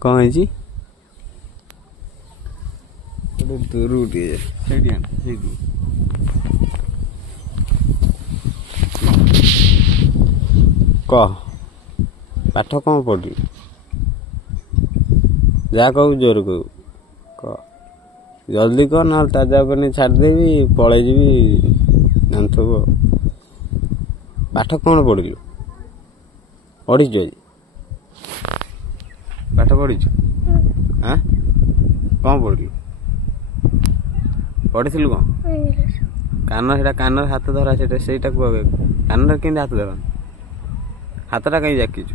कौन है जी दूर कह पाठ कौन पढ़ी जा कहू जोर कहू कह जल्दी कह ना ताजा बनी छाड़देवी पलि जी जानथब पाठ कौन पढ़लु पढ़ी पाठ पढ़ी हाँ कौन पढ़लु पढ़ी कौन कान से कान हाथ धरा से कान के हाथ धर हाथटा कहीं जाकिचु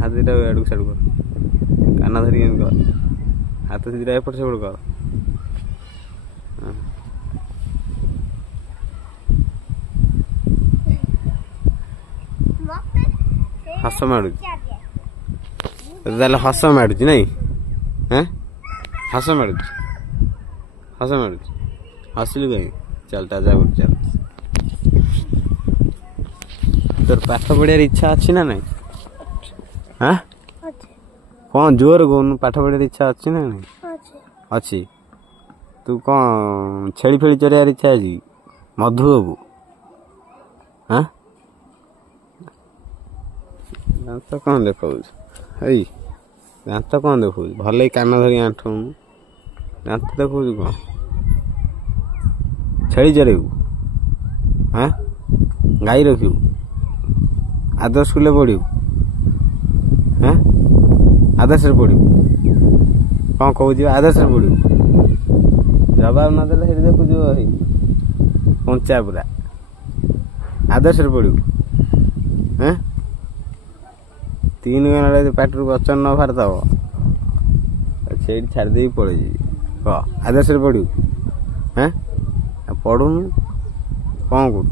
हाथ दुटा आड़ू साड़ू कर कान धरिक कर हाथ दुटा एपट सेपट कर हस माड़ू हस माड़ू नाई हाँ हस माड़ू हसिलु कहीं चल ताजा चल तोर पाठ पढ़ार इच्छा अच्छी ना नहीं हाँ कौन जोर कौन पाठ पढ़ार इच्छा अच्छी ना नहीं अच्छी तू कौन छेली फेली चरियार इच्छा है मधु बाबू हाँ दांत कौन देख दांत कौन देखु भल कान धरी आंठ दांत देखु कौन छेली चरेबू हाँ गाई रखू आदर्श स्कूल पढ़ू हाँ आदर्श पढ़ू कौन कहू आदर्श पढ़ू जवाब नदेले से देखु जो कंचा पूरा आदर्श पढ़ू हाँ 3 घंटा पाटर वचन न बाहर से छाड़ी पड़े कह आदर्श पढ़ू हाँ पढ़ुनु कौन कर